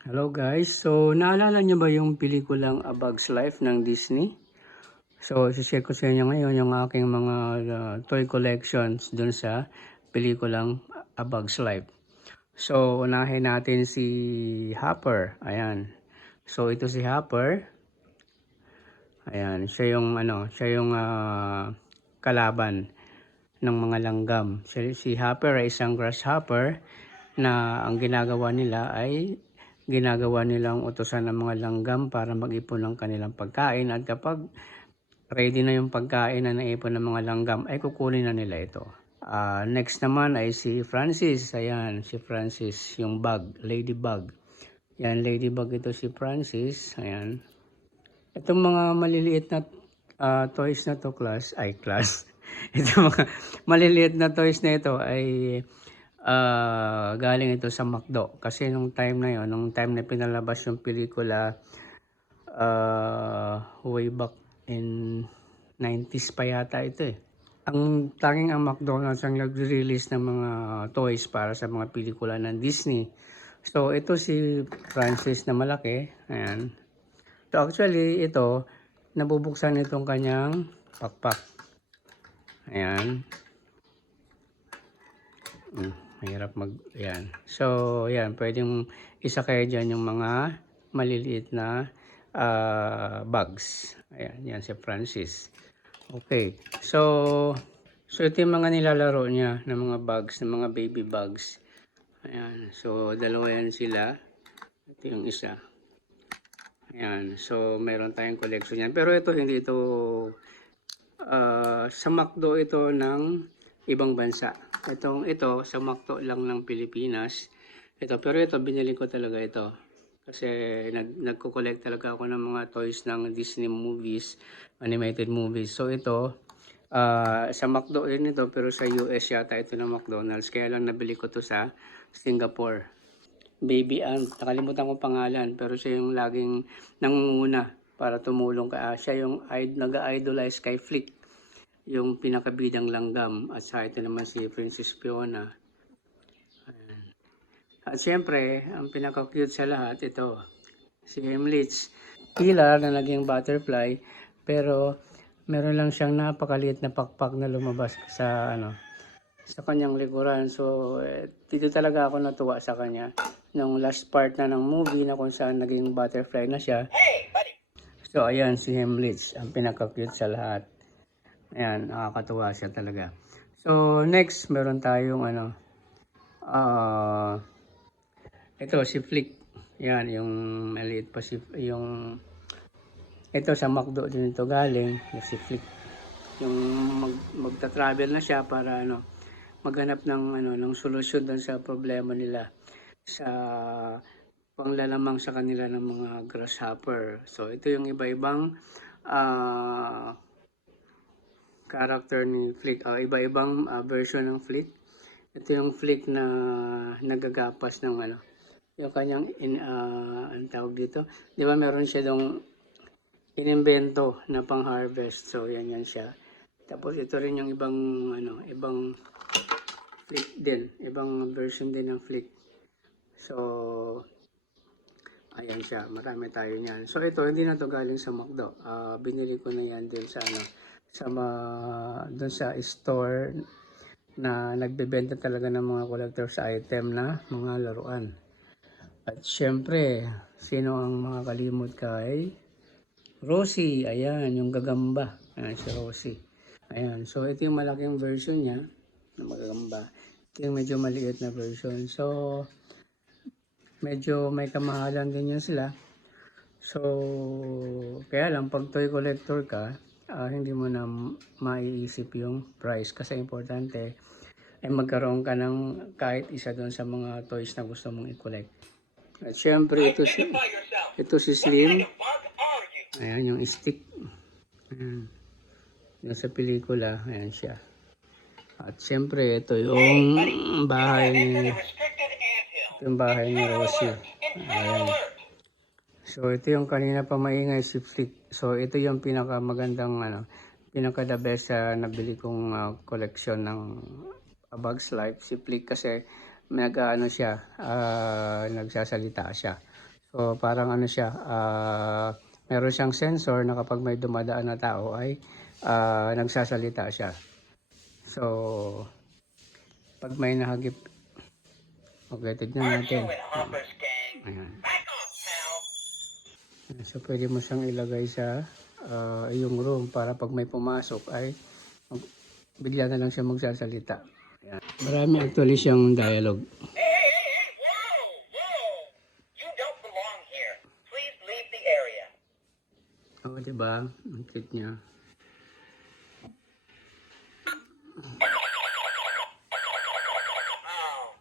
Hello guys, so naalala niyo ba yung pelikulang A Bug's Life ng Disney? So i-share ko sa inyo ngayon yung aking mga toy collections dun sa pelikulang A Bug's Life. So unahin natin si Hopper, ayan. So ito si Hopper, ayan, siya yung kalaban ng mga langgam. Si Hopper ay isang grasshopper na ang ginagawa nila ay ginagawa nilang utusan ng mga langgam para mag-ipon ng kanilang pagkain, at kapag ready na yung pagkain na naipon ng mga langgam ay kukunin na nila ito. Next naman ay si Francis. Ayan, si Francis, yung bug, ladybug. Yan, ladybug ito si Francis. Ayan. Itong mga maliliit na toys na to, class. Itong mga maliliit na toys na ito ay galing ito sa McDo. Kasi nung time na yon, nung time na pinalabas yung pelikula, way back in 90s pa yata ito eh. Ang McDonald's ang nag-release ng mga toys para sa mga pelikula ng Disney. So ito si Francis na malaki. Ayan. So actually ito, nabubuksan itong kanyang pakpak. Ayan. Mahirap ayan. So ayan, pwedeng isa kayo dyan yung mga maliliit na bugs. Ayan, yan si Francis. Okay. So ito yung mga nilalaro niya ng mga bugs, ng mga baby bugs. Ayan. So dalawa yan sila. Ito yung isa. Ayan. So meron tayong collection yan. Pero ito hindi ito sa McDo ito ng ibang bansa. Ito sa McDo lang ng Pilipinas. Pero ito binili ko talaga ito. Kasi nagko-collect talaga ako ng mga toys ng Disney movies, animated movies. So ito, sa McDo din ito, pero sa US yata ito ng McDonald's. Kaya lang nabili ko to sa Singapore. Baby Ant, nakalimutan ko pangalan, pero siya yung laging nangunguna para tumulong siya yung nag-idolize kay Flick, yung pinakabidang langgam, at sa ito naman si Princess Fiona. At syempre, ang pinaka-cute sa lahat, ito, si Hemlitz. Pillar na naging butterfly, pero meron lang siyang napakaliit na pakpak na lumabas sa kanyang likuran. So, dito talaga ako natuwa sa kanya. Nung last part na ng movie na kung saan naging butterfly na siya. So, ayan si Hemlitz, ang pinaka-cute sa lahat. Ayan, nakakatuwa siya talaga. So, next, meron tayong ito si Flick. Yan, yung maliit pa ito sa McDo din ito galing, yung si Flick. Yung magta-travel na siya para maghanap ng solusyon dun sa problema nila sa panglalamang sa kanila ng mga grasshopper. So ito yung iba-ibang character ni Flick, iba-ibang version ng Flick. Ito yung Flick na nagagapas ng yung kanyang ang tawag dito, di ba meron siya dong inimbento na pang harvest. So yan siya. Tapos ito rin yung ibang Flick din, ibang version din ng Flick. So ayan siya, marami tayo niyan. So ito hindi na to galing sa McDo. Binili ko na yan din sa doon sa store na nagbebenta talaga ng mga collector's item na mga laruan. At syempre, sino ang makakalimot kay Rosie? Ayan, yung gagamba. Ayan si Rosie. Ayan, so ito yung malaking version niya na magagamba. Ito yung medyo maliit na version. So, medyo may kamahalan din yun sila. So, kaya lang pag toy collector ka, hindi mo na maiisip yung price kasi importante ay magkaroon ka ng kahit isa doon sa mga toys na gusto mong i-collect. At syempre ito si Slim. Ayan yung stick. Ayan. Yung sa pelikula, ayan siya. At syempre ito yung bahay ni Rosie. Ayan. So ito yung kanina pa maingay si Flick. So ito yung pinakamagandang pinaka the best nabili kong collection ng A Bug's Life, si Flick, kasi siya, nagsasalita siya. So parang ano siya, meron siyang sensor na kapag may dumadaan na tao ay nagsasalita siya. So pag may nahagip, okay, tignan natin. Ayan. So pwede mo siyang ilagay sa iyong room para pag may pumasok ay bigla na lang siya magsasalita. Ayan. Marami actually siyang dialogue. Whoa! Whoa! You don't belong here. Please leave the area. Oo, diba? Ang cute niya. Oh,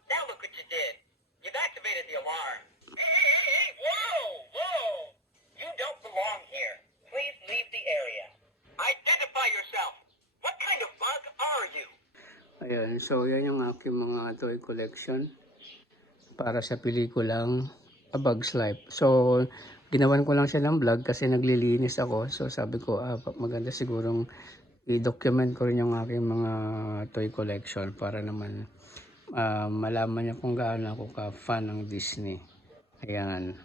now look what you did. You've activated the alarm. Hey, whoa! Whoa! You don't belong here. Please leave the area. Identify yourself. What kind of bug are you? Ayan, so yan yung aking mga toy collection para sa pelikulang A Bug's Life. So, ginawan ko lang siya ng vlog kasi naglilinis ako. So, sabi ko, maganda sigurong i-document ko rin yung aking mga toy collection para naman malaman niya kung gaano ako ka-fan ng Disney. Ayan.